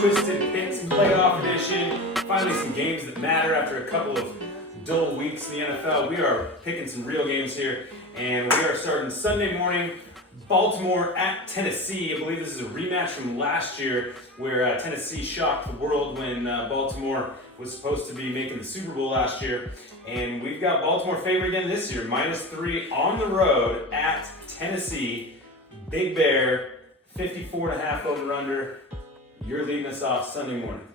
Twisted Picks Playoff Edition. Finally some games that matter after a couple of dull weeks in the NFL. We are picking some real games here, and we are starting Sunday morning. Baltimore at Tennessee. I believe this is a rematch from last year where Tennessee shocked the world when Baltimore was supposed to be making the Super Bowl last year. And we've got Baltimore favored again this year, -3 on the road at Tennessee. Big Bear, 54.5 over-under. You're leading us off Sunday morning.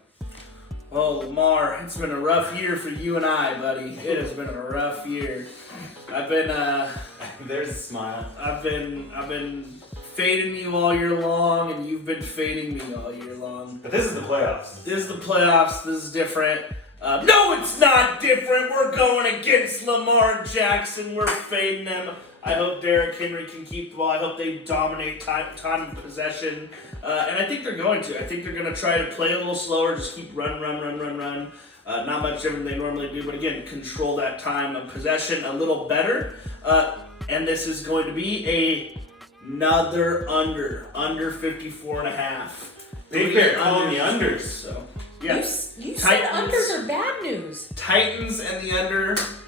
Oh, Lamar, it's been a rough year for you and I, buddy. It has been a rough year. I've been, There's a smile. I've been fading you all year long, and you've been fading me all year long. But this is the playoffs. This is the playoffs. This is different. No, it's not different. We're going against Lamar Jackson. We're fading him. I hope Derrick Henry can keep the ball. I hope they dominate time and possession. And I think they're going to. I think they're going to try to play a little slower, just keep run. Not much different than they normally do, but again, control that time of possession a little better. And this is going to be another under 54.5. Big Bear calling the unders. So, yeah. You said unders are bad news. Titans and the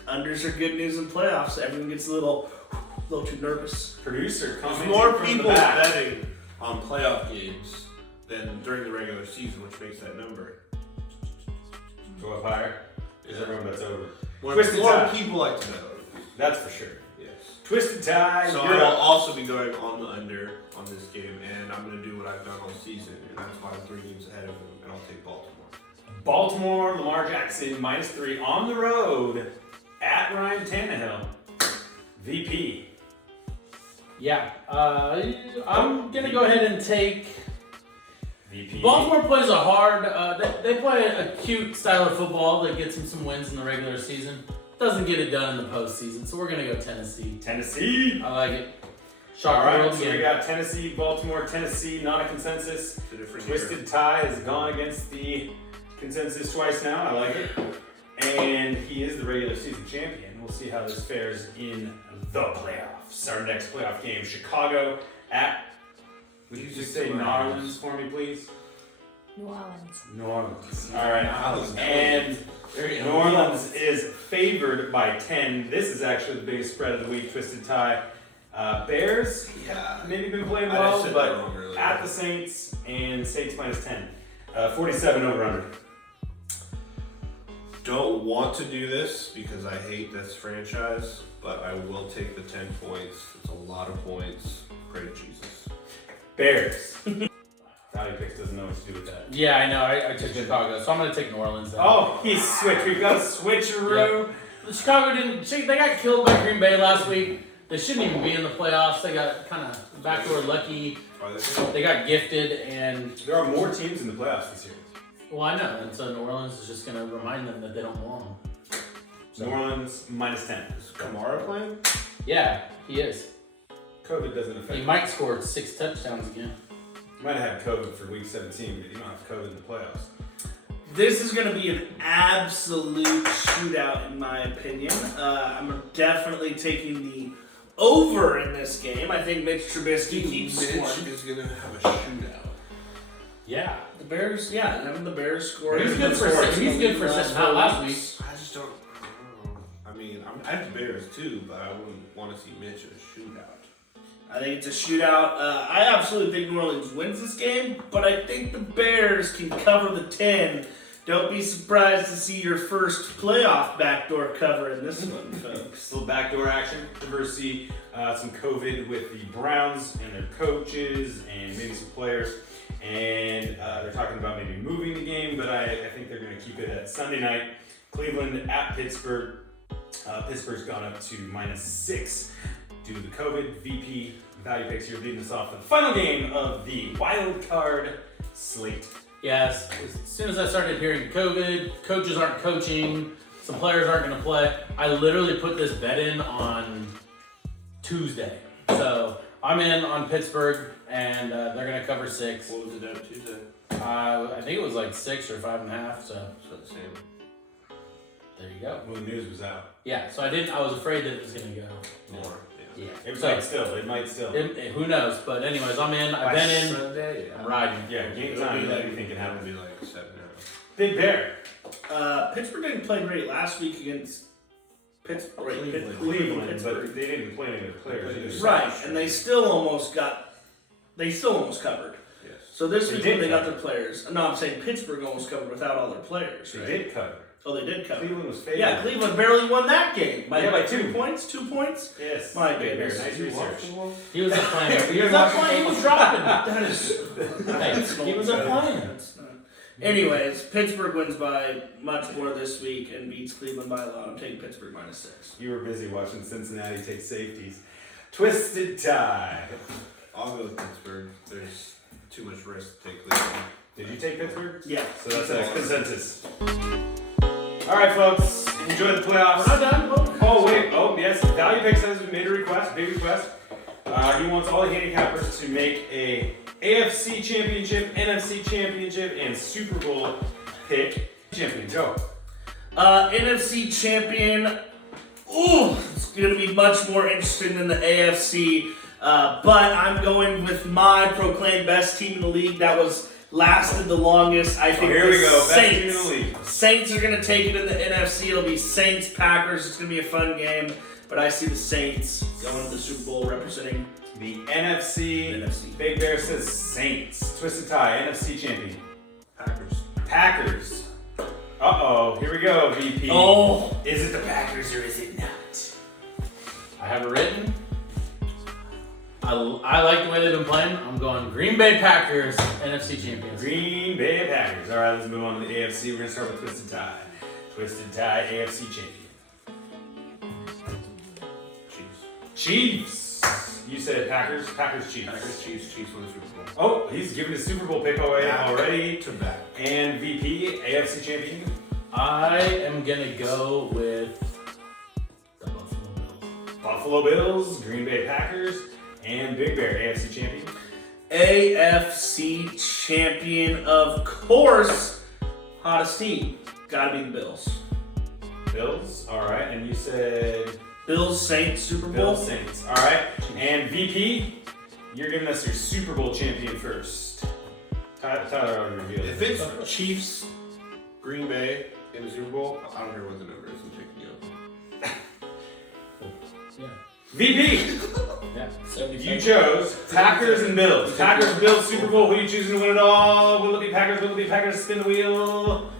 unders are good news in playoffs. Everyone gets a little too nervous. Producer, There's commenting more from the people back. betting on playoff games than during the regular season, which makes that number Go up higher. Is everyone that's over? more Twisted tie. people like to bet on. That's for sure. Yes. Twisted tie. So you're I'll up. also be going on the under on this game, and I'm going to do what I've done all season, and that's why I'm 3 games ahead of him, and I'll take Baltimore. Baltimore, Lamar Jackson, -3 on the road at Ryan Tannehill. VP. Yeah, I'm going to go ahead and take... VP. Baltimore plays a hard, they play a cute style of football that gets them some wins in the regular season. Doesn't get it done in the postseason, so we're going to go Tennessee. Tennessee. I like it. All Shock right, world so we again. got Tennessee, Baltimore, Tennessee, not a consensus. It's a different Twisted tie has gone against the consensus twice now. I like it. And he is the regular season champion. We'll see how this fares in the playoffs. Our next playoff game, Chicago at... Would you just say New Orleans for me, please? New Orleans. New Orleans. All right. Orleans. And New Orleans is favored by 10. This is actually the biggest spread of the week. Twisted tie. Bears, Yeah. maybe been playing I well, just said but that wrong earlier. at the Saints, and Saints -10. 47 over under. Don't want to do this because I hate this franchise, but I will take the 10 points. It's a lot of points. Pray to Jesus. Bears. Value Picks doesn't know what to do with that. Yeah, I know. I took Chicago, so I'm going to take New Orleans then. Oh, he's switched. We've got a switcheroo. Chicago they got killed by Green Bay last week. They shouldn't even be in the playoffs. They got kind of backdoor lucky. Are they? They got gifted, and There are more teams in the playoffs this year. well, I know. And so New Orleans is just going to remind them that they don't belong. New Orleans -10. Is Kamara playing? Yeah, he is. COVID doesn't affect He might score 6 touchdowns again. You might have had COVID for week 17, but you don't have COVID in the playoffs. This is going to be an absolute shootout, in my opinion. I'm definitely taking the over in this game. I think Mitch Trubisky keeps scoring. is going to have a shootout. Yeah. The Bears, having the Bears score. He's good for not last week. I just don't know. I mean, I have the Bears too, but I wouldn't want to see Mitch in a shootout. I think it's a shootout. I absolutely think New Orleans wins this game, but I think the Bears can cover the 10. Don't be surprised to see your first playoff backdoor cover in this one, folks. A little backdoor action. Diversity, some COVID with the Browns and their coaches and maybe some players. And they're talking about maybe moving the game, but I think they're going to keep it at Sunday night. Cleveland at Pittsburgh. Pittsburgh's gone up to -6 due to the COVID. VP Value Picks, you're leading us off the final game of the wild card slate. Yes, as soon as I started hearing COVID, coaches aren't coaching, some players aren't going to play, I literally put this bet in on Tuesday. So I'm in on Pittsburgh, and they're going to cover 6. What was it at Tuesday? I think it was like 6 or 5.5. So So the same. there you go. Well, the news was out. Yeah, so I was afraid that it was going to go More. Yeah. It So, might still. who knows? But anyways, I'm in. I've been in. Sunday, I'm riding. Yeah, game It'll time. be like, Anything can happen. it'll be like 7 hours. Big Bear. Pittsburgh didn't play great last week against Pittsburgh. Cleveland, Pittsburgh. but they didn't play any of the players. either. Right, and they still almost covered. Yes. So this They week did when they got cover. their players, no, I'm saying Pittsburgh almost covered without all their players. They Right? did cover. Oh, they did cover. Cleveland was favored. Yeah, Cleveland barely won that game by 2 points. 2 points. Yes. My Big Bear. goodness. Nice research. He was up playing. He was up playing. He was dropping. That is. Hey, he was up playing. Anyways, Pittsburgh wins by much more this week and beats Cleveland by a lot. I'm taking Pittsburgh -6. You were busy watching Cincinnati take safeties. Twisted tie. I'll go with Pittsburgh. There's too much risk to take Cleveland. Did you take Pittsburgh? Yeah. So that's a consensus. All right, folks. Enjoy the playoffs. We're not done. Oh wait. Oh yes. Value PIXS has made a request. Big request. He wants all the handicappers to make a AFC Championship, NFC Championship, and Super Bowl pick. Champion. Go. NFC champion. Ooh, it's going to be much more interesting than the AFC. But I'm going with my proclaimed best team in the league that was lasted the longest. I think Here we the go. Best Saints. team in the league. Saints are going to take it in the NFC. It'll be Saints Packers. It's going to be a fun game. But I see the Saints going to the Super Bowl representing The NFC. NFC. Big Bear says Saints. Twisted tie. NFC champion. Packers. Packers. Uh-oh. Here we go, VP. Oh, Is it the Packers or is it not? I have it written. I like the way they've been playing. I'm going Green Bay Packers, NFC champions. Green Bay Packers. All right, let's move on to the AFC. We're going to start with Twisted Tie. Twisted Tie, AFC champion. Chiefs. You said Packers. Packers, Chiefs. Packers, Chiefs win the Super Bowl. Oh, he's giving his Super Bowl pick away already. To back. And VP, AFC champion. I am gonna go with the Buffalo Bills. Buffalo Bills, Green Bay Packers, and Big Bear, AFC champion. AFC champion, of course. Hottest team. Gotta be the Bills. Bills. All right, and you said Bills, Saints, Super Bowl. Bills Saints. All right, and VP, you're giving us your Super Bowl champion first. Tyler already revealed. If it's Chiefs, Green Bay in the Super Bowl, I don't care what the number is. I'm taking you. Yeah. VP, Yeah. you chose Packers and Bills. Packers, Bills, Super Bowl. Who are you choosing to win it all? Will it be Packers? Will it be Packers? Spin the wheel.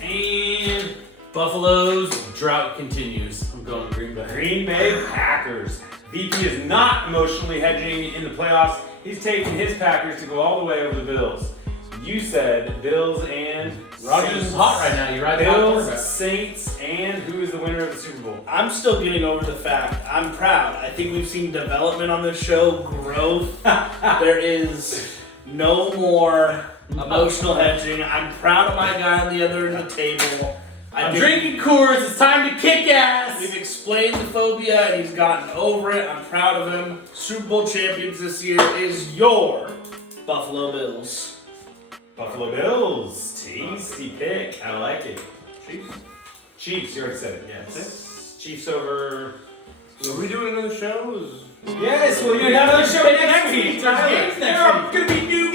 And Buffalo's drought continues. I'm going Green Bay. Green Bay Packers. VP is not emotionally hedging in the playoffs. He's taking his Packers to go all the way over the Bills. You said Bills and Rodgers Saints. is hot right now. You ride the hot Bills, quarterback. Saints, and who is the winner of the Super Bowl? I'm still getting over the fact. I'm proud. I think we've seen development on this show, growth. There is no more emotional hedging. I'm proud of my guy on the other end of the table. I'm drinking Coors. It's time to kick ass. We've explained the phobia and he's gotten over it. I'm proud of him. Super Bowl champions this year is your Buffalo Bills. Buffalo Bills. Tasty pick. I like it. Chiefs. Chiefs, you already said it, yes. Chiefs over. So are we doing another show? Yes, well, you're gonna have another show next week. There's games next There are week. gonna be new